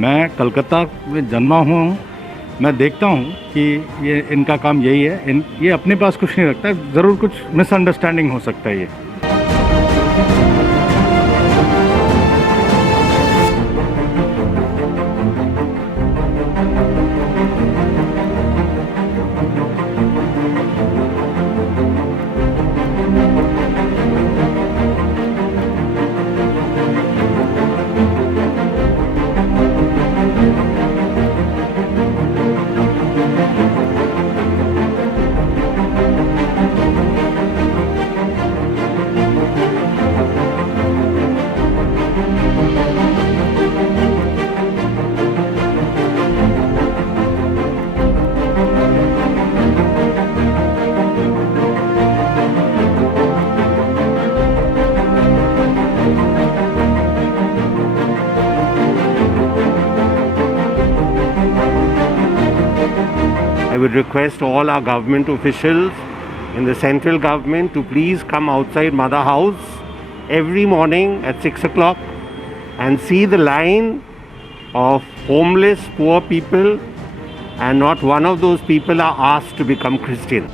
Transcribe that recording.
मैं कलकत्ता में जन्मा हुआ हूँ। मैं देखता हूँ कि ये इनका काम यही है, ये अपने पास कुछ नहीं रखता। ज़रूर कुछ मिसअंडरस्टैंडिंग हो सकता है ये। I would request all our government officials in the central government to please come outside Mother House every morning at 6 o'clock and see the line of homeless, poor people, and not one of those people are asked to become Christian.